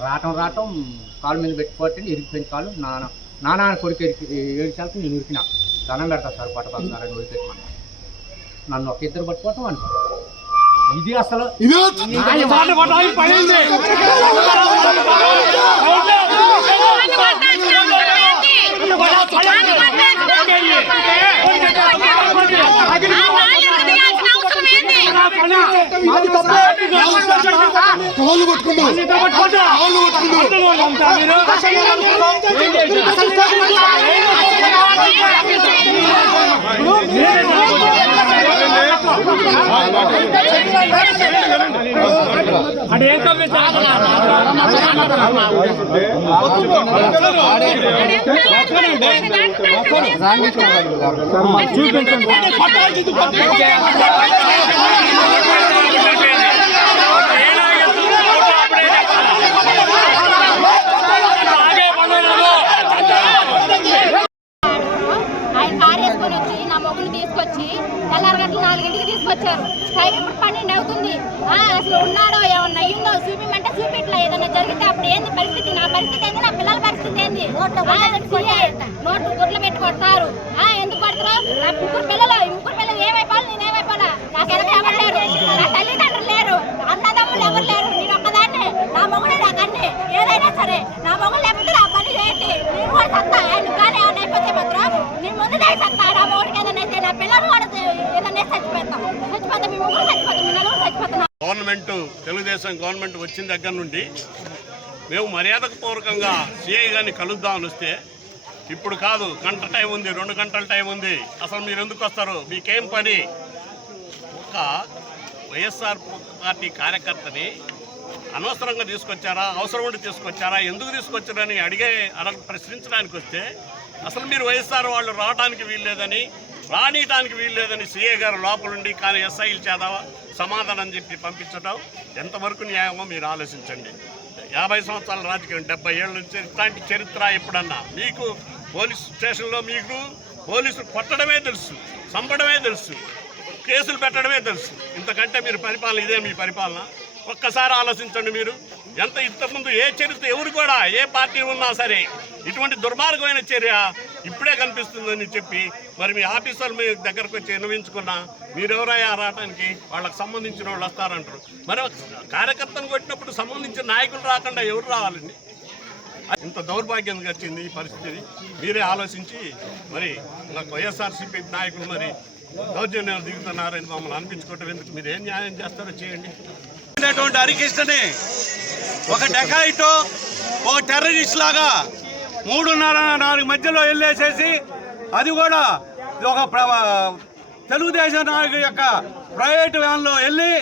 రావటం రావటం కాలు మీద పెట్టుకోవట్టే ఇరిగిపోయిన కాలు. నాన్న నాన్న కొడుకు ఎరికి ఏడు శాతం నేను ఉరికిన. దండం పెడతా సార్ పట్టకొస్తున్నారని వదిలిపెట్టమన్నా నన్ను ఒక ఇద్దరు పట్టుకోవటం అనుకో ఇది అసలు కాళ్ళు పట్టుకుంటూ కాళ్ళు పట్టుకుంటూ ఆయన కారు వేసుకొని వచ్చి నా మొగుడు తీసుకొచ్చి తెల్లారి గంటలు నాలుగింటికి తీసుకొచ్చారు టైం ఇప్పుడు పన్నెండు అవుతుంది ఆ, అసలు ఉన్నాడో ఏమన్నా అయ్యిందో చూపిమంటే చూపిట్లా ఏదన్నా జరిగితే అప్పుడు ఏంది పరిస్థితి ఏంది? నా పిల్లల పరిస్థితి ఏంది? నోట్లు గుడ్లు పెట్టి కొడతారు ఆ, ఎందుకు కొడతారు నా ముగ్గురు పిల్లలు ముగ్గురు పిల్లలు ఏమైపోవాలి నేను ఏమైపోలా నాకు ఎవరు లేరు? నా తల్లిదండ్రులు లేరు. అన్నదమ్ములు ఎవరు లేరు? నేను ఒక్కదాన్నే. నా మొగుడే నాకు అన్ని ఏదైనా సరే నా మొగుడు లేకపోతే నా పని చేయండి నేను కూడా సత్తా. ఆయన కానీ ఏమైనా అయిపోతే మాత్రం నీ ముందు నేను సత్తా. నా మొగుడికి ఏదైనా అయితే నా పిల్లలు కూడా ఏదైనా చచ్చిపోతాం. చచ్చిపోతాం మీ ముగ్గురు చచ్చిపోతాం మీ నలుగురు చచ్చిపోతాం. గవర్నమెంట్ తెలుగుదేశం గవర్నమెంట్ వచ్చిన దగ్గర నుండి మేము మర్యాదకు పూర్వకంగా సిఐ గారిని కలుద్దామని వస్తే ఇప్పుడు కాదు గంట టైం ఉంది రెండు గంటల టైం ఉంది. అసలు మీరు ఎందుకు వస్తారు? మీకేం పని? ఒక వైఎస్ఆర్ పార్టీ కార్యకర్తని అనవసరంగా తీసుకొచ్చారా? అవసరం ఉండి తీసుకొచ్చారా? ఎందుకు తీసుకొచ్చారని అడిగే అడగ ప్రశ్నించడానికి వస్తే అసలు మీరు వైఎస్ఆర్ వాళ్ళు రావడానికి వీల్లేదని రానియటానికి వీల్లేదని సీఏ గారు లోపలుండి కానీ ఎస్ఐలు చేత సమాధానం చెప్పి పంపించడం ఎంతవరకు న్యాయమో మీరు ఆలోచించండి. యాభై సంవత్సరాల రాజకీయం డెబ్బై ఏళ్ళ నుంచి ఇట్లాంటి చరిత్ర ఎప్పుడన్నా మీకు పోలీస్ స్టేషన్లో మీకు పోలీసులు కొట్టడమే తెలుసు చంపడమే తెలుసు కేసులు పెట్టడమే తెలుసు. ఇంతకంటే మీరు పరిపాలన ఇదే మీ పరిపాలన. ఒక్కసారి ఆలోచించండి మీరు. ఎంత ఇంతకుముందు ఏ చరిత్ర ఎవరు కూడా ఏ పార్టీ ఉన్నా సరే ఇటువంటి దుర్మార్గమైన చర్య ఇప్పుడే కనిపిస్తుందని చెప్పి మరి మీ ఆఫీసర్లు మీ దగ్గరకు వచ్చి వినవించుకున్నా మీరెవరయ్యా రావడానికి వాళ్ళకి సంబంధించిన వాళ్ళు వస్తారంటారు. మరి ఒక కార్యకర్తను కొట్టినప్పుడు సంబంధించిన నాయకులు రాకుండా ఎవరు రావాలండి? ఇంత దౌర్భాగ్యంగా వచ్చింది ఈ పరిస్థితిని. మీరే ఆలోచించి మరి నాకు వైఎస్ఆర్సీపీ నాయకులు మరి దౌర్జన్యాలు దిగుతున్నారని మమ్మల్ని అనిపించుకోవటం ఎందుకు? మీరు ఏం న్యాయం చేస్తారో చేయండి. హరికృష్ణని ఒక డెకాయిటో ఒక టెర్రరిస్ట్ లాగా మూడున్నర నాలుగు మధ్యలో వెళ్ళేసేసి అది కూడా ఒక ప్ర- తెలుగుదేశం నాయకుడి యొక్క ప్రైవేట్ వ్యాన్లో వెళ్ళి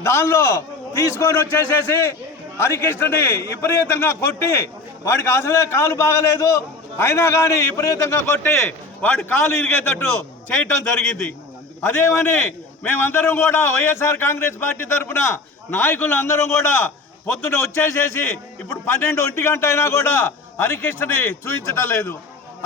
దానిలో తీసుకొని వచ్చేసేసి హరికృష్ణని విపరీతంగా కొట్టి వాడికి అసలే కాలు బాగలేదు. అయినా కానీ విపరీతంగా కొట్టి వాడి కాలు ఇరిగేటట్టు చేయటం జరిగింది. అదేమని మేమందరం కూడా వైఎస్ఆర్ కాంగ్రెస్ పార్టీ తరఫున నాయకులు అందరం కూడా పొద్దున వచ్చేసేసి ఇప్పుడు పన్నెండు ఒంటి గంట అయినా కూడా హరికృష్ణని చూపించటం లేదు.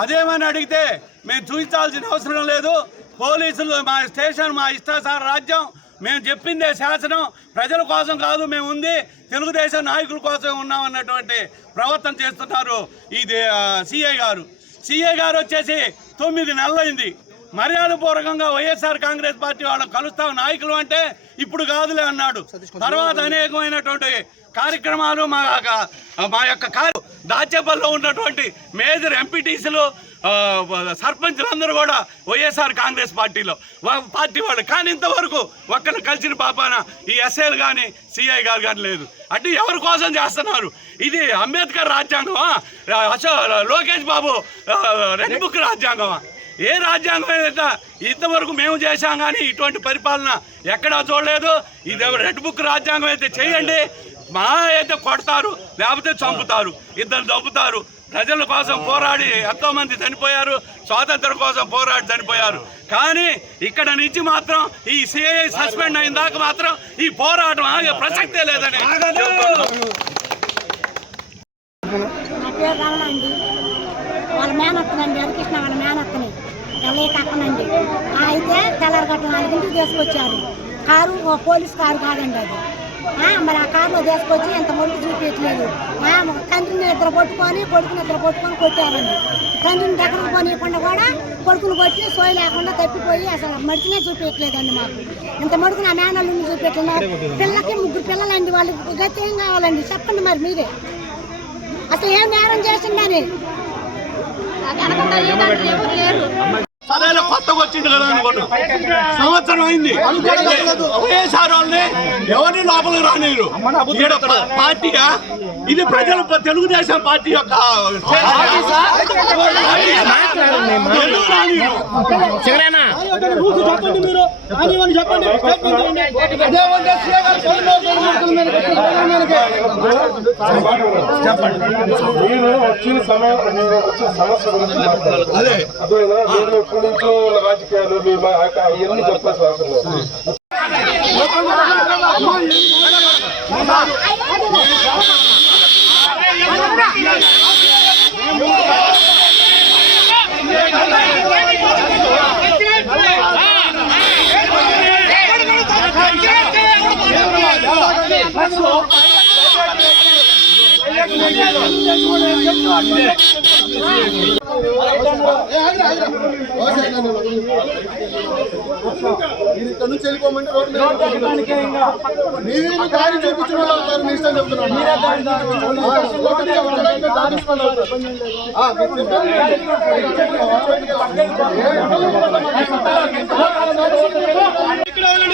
అదేమని అడిగితే మేము చూపించాల్సిన అవసరం లేదు. పోలీసులు మా స్టేషన్ మా ఇష్టాసార రాజ్యం. మేము చెప్పిందే శాసనం. ప్రజల కోసం కాదు మేము ఉంది. తెలుగుదేశం నాయకుల కోసం ఉన్నామన్నటువంటి ప్రవర్తన చేస్తున్నారు ఇది సిఐ గారు. సిఐ గారు వచ్చేసి తొమ్మిది నెలలైంది. మర్యాదపూర్వకంగా వైఎస్ఆర్ కాంగ్రెస్ పార్టీ వాళ్ళని కలుస్తాం నాయకులు అంటే ఇప్పుడు కాదులే అన్నాడు. తర్వాత అనేకమైనటువంటి కార్యక్రమాలు మా యొక్క- మా యొక్క కార్య దాచేపల్లిలో ఉన్నటువంటి మేజర్ ఎంపీటీసీలు సర్పంచులందరూ కూడా వైఎస్ఆర్ కాంగ్రెస్ పార్టీలో. పార్టీ వాళ్ళు. కానీ ఇంతవరకు ఒక్కరిని కలిసిన పాపాన ఈ ఎస్ఐలు కానీ సిఐ గారు కానీ లేదు. అంటే ఎవరి కోసం చేస్తున్నారు? ఇది అంబేద్కర్ రాజ్యాంగమా? అశో లోకేష్ బాబు రెడ్ బుక్ రాజ్యాంగమా? ఏ రాజ్యాంగం అయితే ఇంతవరకు మేము చేశాం కానీ ఇటువంటి పరిపాలన ఎక్కడా చూడలేదు. ఇది రెడ్ బుక్ రాజ్యాంగం అయితే చేయండి. మా అయితే కొడతారు లేకపోతే చంపుతారు. ఇద్దరు చంపుతారు. ప్రజల కోసం పోరాడి ఎంతో మంది చనిపోయారు స్వాతంత్రం కోసం పోరాడి చనిపోయారు. కానీ ఇక్కడ నుంచి మాత్రం ఈ సిఐ సస్పెండ్ అయిన దాకా మాత్రం ఈ పోరాటం ఆగే ప్రసక్తే లేదని వాళ్ళ మేనత్తనండి హరికృష్ణ వాళ్ళ మేనత్తని. ఎల్లయ్య అక్కనండి అయితే తెల్లారగట్ల నాలుగింటికి తీసుకొచ్చారు. కారు ఓ పోలీస్ కారు కాదండి అది. మరి ఆ కారులో తీసుకొచ్చి ఎంత మొరుగు చూపించలేదు. తండ్రిని ఇద్దరు పట్టుకొని కొడుకుని ఇద్దరు పట్టుకొని కొట్టారండి. తండ్రిని దగ్గరకు పోనీయకుండా కూడా కొడుకుని కొట్టి సోయి లేకుండా తప్పిపోయి అసలు మడిచినే చూపించలేదండి మాకు. ఇంత మడుకు నా మేనల్ని చూపెట్టినారు పిల్లకి ముగ్గురు పిల్లలండి వాళ్ళకి గతి ఏం కావాలండి. చెప్పండి మరి మీరే. అసలు ఏం నేరం చేసిందని? కొత్తగా కదా అనుకోండి. సంవత్సరం అయింది. ఒకేసారి వాళ్ళని ఎవరిని లోపలికి రానిరు ఈడ ప- పార్టీయా? ఇది ప్రజల తెలుగుదేశం పార్టీ యొక్క నేను వచ్చిన సమయం వచ్చిన సమస్య గురించి మాట్లాడాలి అదే అర్థమైందా నేను ఎప్పటి నుంచో రాజకీయాలు మా- అవన్నీ చెప్పాల్సిన అవసరం లేదు మీరు ఇక్కడ నుంచి వెళ్ళిపోమంటే రోడ్డు మీరు దారి చూపించిన వాళ్ళు ఇష్టం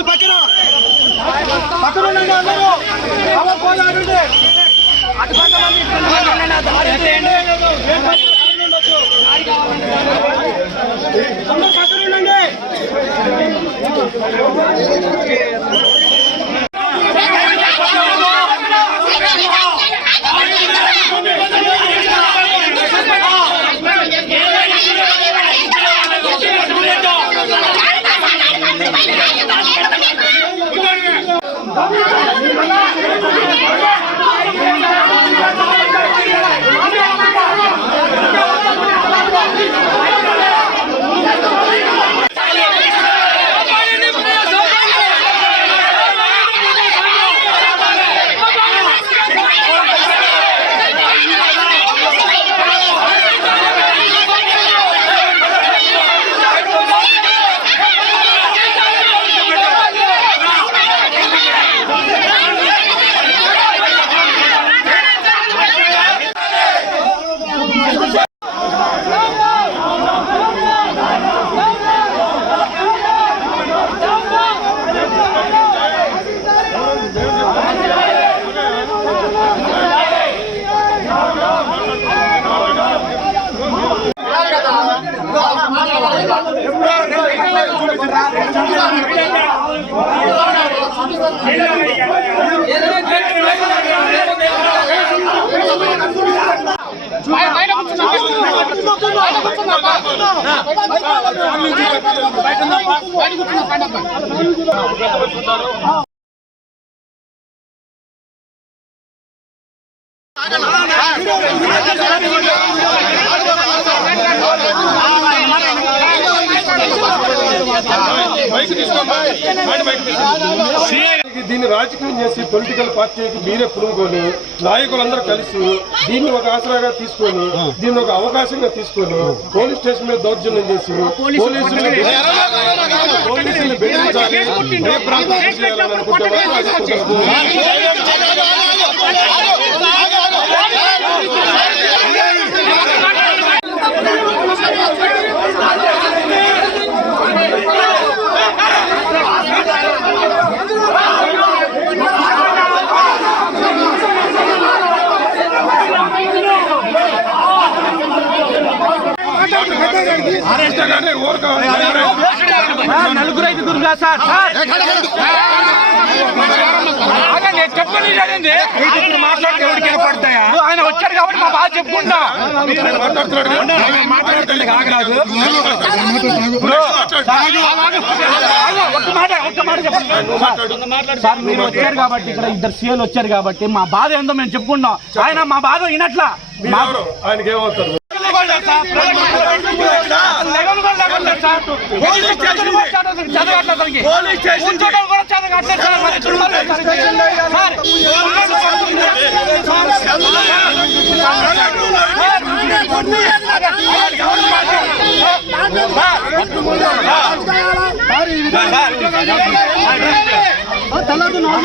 పక్కన. పక్కన ఉండండి అందరూ అలా పోలాడండి అటు పక్క వాళ్ళు ఇక్కడ ఉండండి. దారి ఎత్తేయండి. మేము పక్కన ఉండొచ్చు. అందరూ పక్కన ఉండండి దీన్ని రాజకీయం చేసి పొలిటికల్ పార్టీకి మీరే పులుముకొని నాయకులందరూ కలిసి దీన్ని ఒక ఆసరాగా తీసుకొని దీన్ని ఒక అవకాశంగా తీసుకొని పోలీస్ స్టేషన్ మీద దౌర్జన్యం చేసి పోలీసులు పోలీసులు బెదిరించాలి భయభ్రాంతులకు గురి చేయాలని అనుకుంటే మాత్రం అది కుదరదు. అరెస్ట్ కానీ ఊరక- నలుగురు ఐదుగురు కాదు సార్ సార్ ఆయన వచ్చాడు కాబట్టి మా బాధ చెప్పుకుంటా ఆయన మాట్లాడుతున్నాడు. ఒక్క మాట ఒక్క మాట చెప్పండి సార్ మీరు వచ్చారు కాబట్టి ఇక్కడ ఇద్దరు సీఎలు వచ్చారు కాబట్టి మా బాధ ఏందో మేము చెప్పుకుంటాం ఆయన మా బాధ వినట్లా మా ఆయనకి ఏమవుతారు కూడా